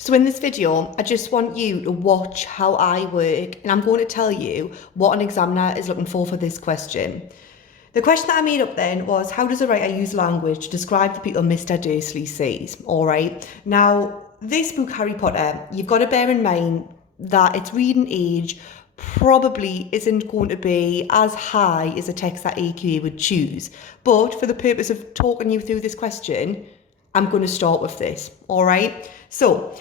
So in this video, I just want you to watch how I work, and I'm going to tell you what an examiner is looking for this question. The question that I made up then was, how does a writer use language to describe the people Mr. Dursley sees? All right. Now, this book, Harry Potter, you've got to bear in mind that its reading age probably isn't going to be as high as a text that AQA would choose. But for the purpose of talking you through this question, I'm going to start with this. All right. So,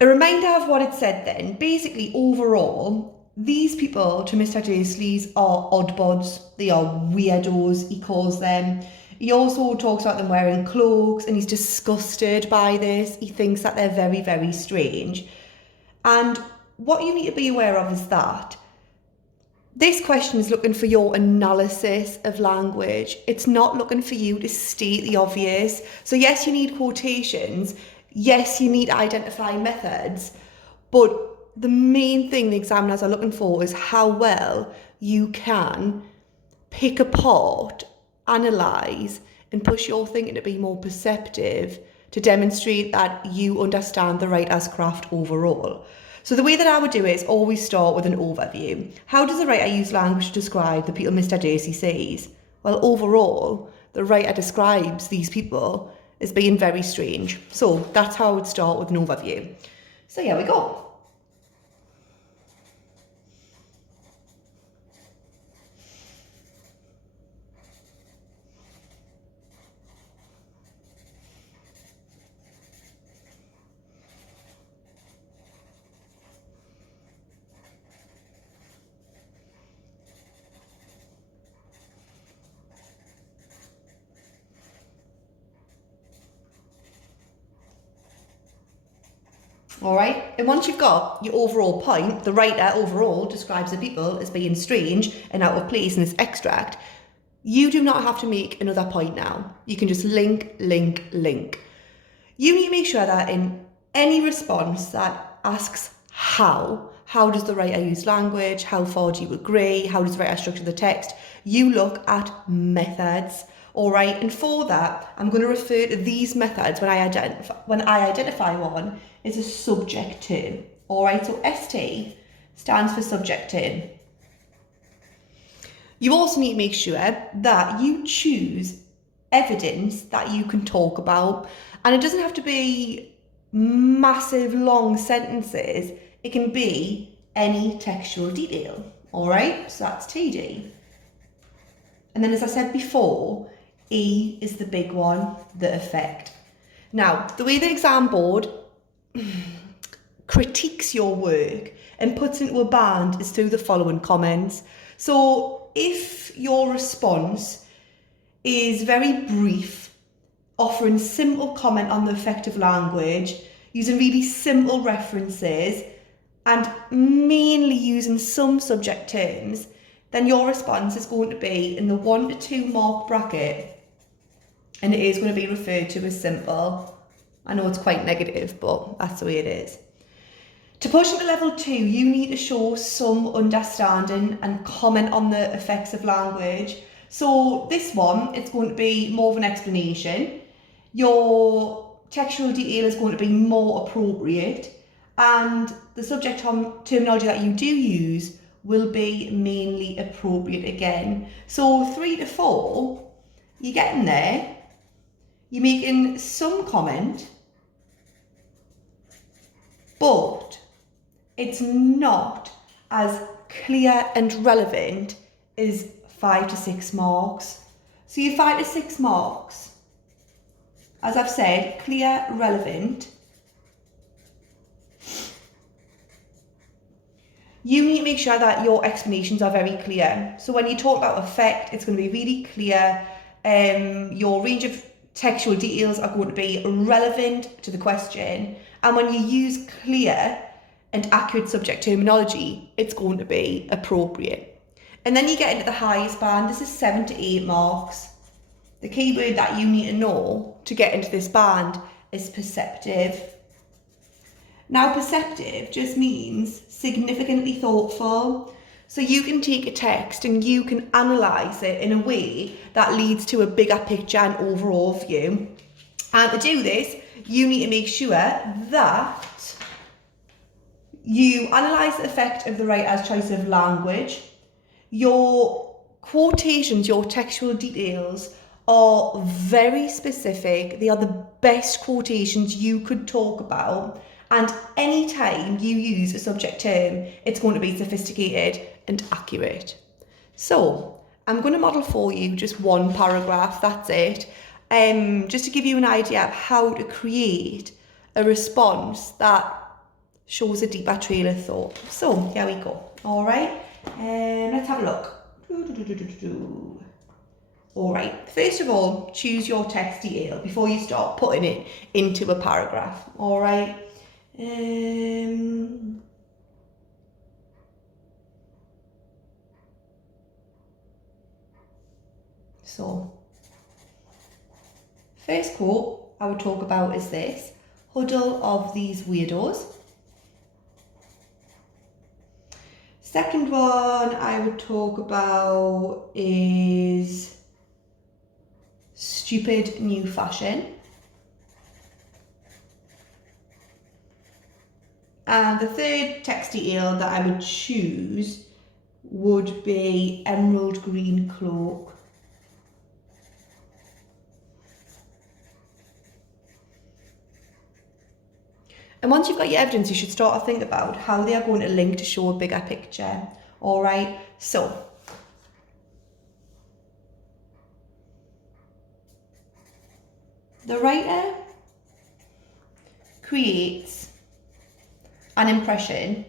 a reminder of what it said then. Basically, overall, these people to Mr. Dursley's are oddbods. They are weirdos, he calls them. He also talks about them wearing cloaks, and he's disgusted by this. He thinks that they're very, very strange. And what you need to be aware of is that this question is looking for your analysis of language. It's not looking for you to state the obvious. So yes, you need quotations. Yes, you need to identify methods. But the main thing the examiners are looking for is how well you can pick apart, analyse, and push your thinking to be more perceptive to demonstrate that you understand the writer's craft overall. So the way that I would do it is always start with an overview. How does the writer use language to describe the people Mr. Dursley sees? Well, overall, the writer describes these people as being very strange. So that's how I would start with an overview. So here we go. All right, and once you've got your overall point, the writer overall describes the people as being strange and out of place in this extract, you do not have to make another point now. You can just link. You need to make sure that in any response that asks how does the writer use language, how far do you agree, how does the writer structure the text, you look at methods. All right, and for that, I'm going to refer to these methods when I identify one as a subject term. All right, so ST stands for subject term. You also need to make sure that you choose evidence that you can talk about, and it doesn't have to be massive long sentences. It can be any textual detail. All right, so that's TD. And then, as I said before, E is the big one, the effect. Now, the way the exam board critiques your work and puts into a band is through the following comments. So if your response is very brief, offering simple comment on the effect of language, using really simple references, and mainly using some subject terms, then your response is going to be in the 1 to 2 mark bracket, and it is going to be referred to as simple. I know it's quite negative, but that's the way it is. To push into level 2, you need to show some understanding and comment on the effects of language. So this one, it's going to be more of an explanation. Your textual detail is going to be more appropriate, and the subject terminology that you do use will be mainly appropriate again. So 3 to 4, you're getting there. You're making some comment, but it's not as clear and relevant as 5 to 6 marks. So your 5 to 6 marks, as I've said, clear, relevant. You need to make sure that your explanations are very clear. So when you talk about effect, it's going to be really clear. Your range of textual details are going to be relevant to the question. And when you use clear and accurate subject terminology, it's going to be appropriate. And then you get into the highest band. This is 7 to 8 marks. The key word that you need to know to get into this band is perceptive. Now, perceptive just means significantly thoughtful. So you can take a text and you can analyse it in a way that leads to a bigger picture and overall view. And to do this, you need to make sure that you analyse the effect of the writer's choice of language. Your quotations, your textual details are very specific. They are the best quotations you could talk about. And anytime you use a subject term, it's going to be sophisticated and accurate. So I'm going to model for you just one paragraph, that's it. Just to give you an idea of how to create a response that shows a deeper trail of thought. So here we go. All right, let's have a look. All right, first of all, choose your text detail before you start putting it into a paragraph. All right. So, first quote I would talk about is this: huddle of these weirdos. Second one I would talk about is stupid new fashion. And the third text detail that I would choose would be emerald green cloak. And once you've got your evidence, you should start to think about how they are going to link to show a bigger picture. All right, so the writer creates an impression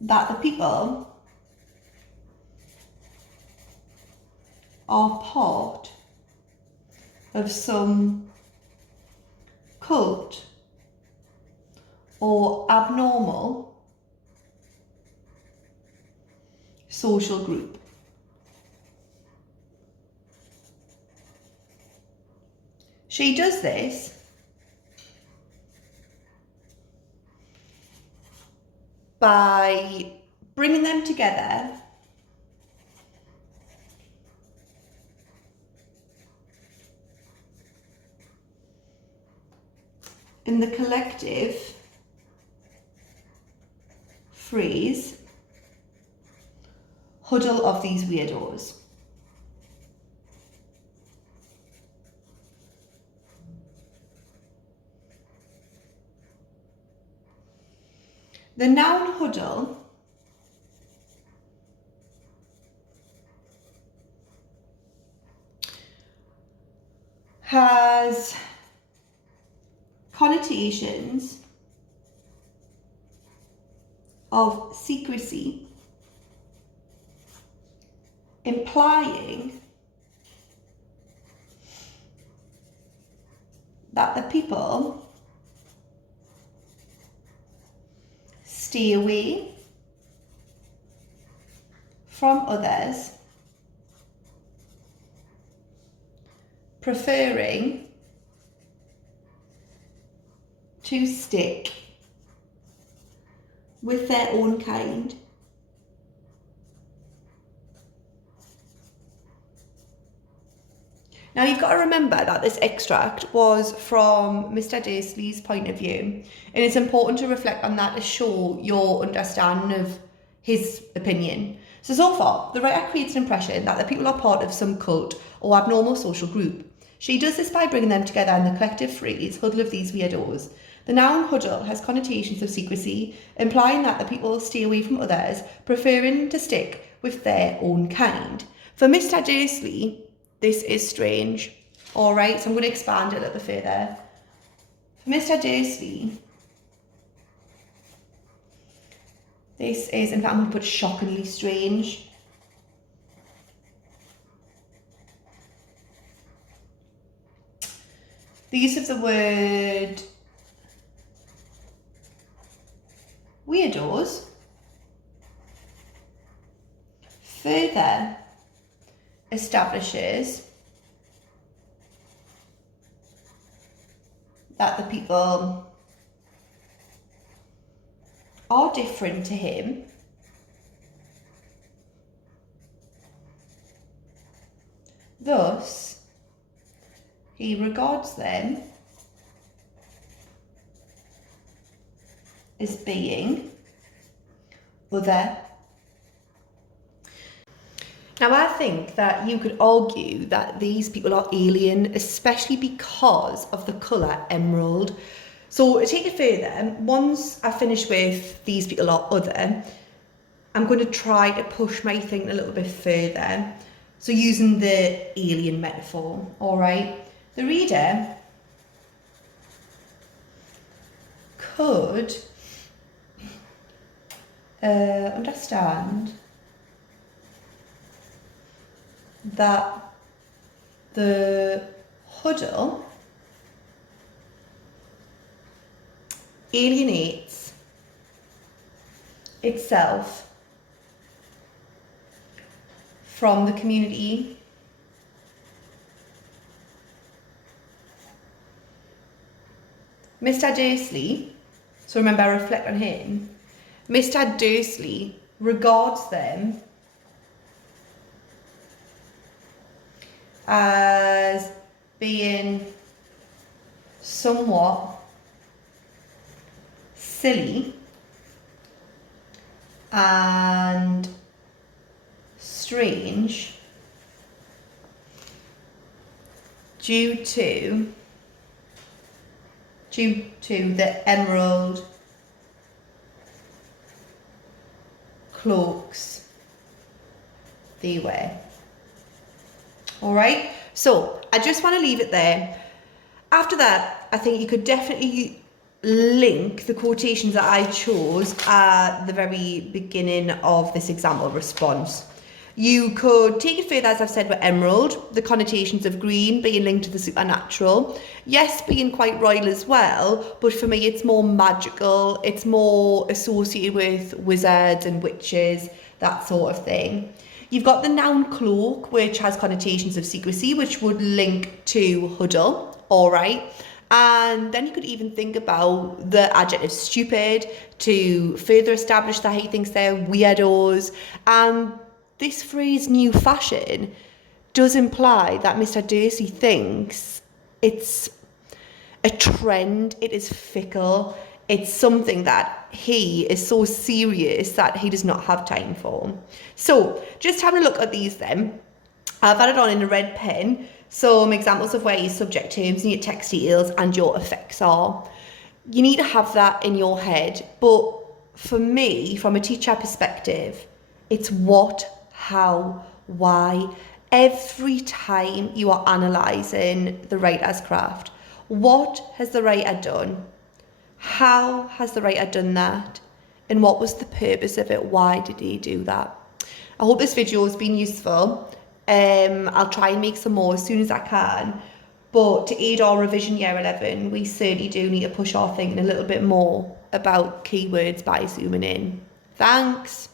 that the people are part of some cult or abnormal social group. She does this by bringing them together in the collective phrase, huddle of these weirdos. The noun huddle has connotations of secrecy, implying that the people stay away from others, preferring to stick with their own kind. Now you've got to remember that this extract was from Mr. Dursley's point of view, and it's important to reflect on that to show your understanding of his opinion. So far, the writer creates an impression that the people are part of some cult or abnormal social group. She does this by bringing them together in the collective phrase, huddle of these weirdos. The noun huddle has connotations of secrecy, implying that the people stay away from others, preferring to stick with their own kind. For Mr. Dursley, this is strange. All right, so I'm going to expand it a little bit further. For Mr. Dursley, this is, in fact, I'm going to put shockingly strange. The use of the word weirdos further establishes that the people are different to him, thus He regards them as being other. Now, I think that you could argue that these people are alien, especially because of the colour emerald. So to take it further, once I finish with these people are other, I'm going to try to push my thinking a little bit further. So using the alien metaphor, all right? The reader could understand that the huddle alienates itself from the community Mr. Dursley, so remember I reflect on him, Mr. Dursley regards them as being somewhat silly and strange due to the emerald cloaks they wear. All right, so I just want to leave it there. After that, I think you could definitely link the quotations that I chose at the very beginning of this example response. You could take it further, as I've said, with emerald, the connotations of green being linked to the supernatural. Yes, being quite royal as well, but for me it's more magical, it's more associated with wizards and witches, that sort of thing. You've got the noun cloak, which has connotations of secrecy, which would link to huddle, all right? And then you could even think about the adjective stupid to further establish that he thinks they're weirdos. And this phrase new fashion does imply that Mr. Dursley thinks it's a trend, it is fickle, it's something that he is so serious that he does not have time for. So just having a look at these then, I've added on in a red pen some examples of where your subject terms and your text details and your effects are. You need to have that in your head, but for me, from a teacher perspective, it's what, how, why. Every time you are analysing the writer's craft, what has the writer done? How has the writer done that? And what was the purpose of it? Why did he do that? I hope this video has been useful. I'll try and make some more as soon as I can. But to aid our revision year 11, we certainly do need to push our thinking a little bit more about keywords by zooming in. Thanks.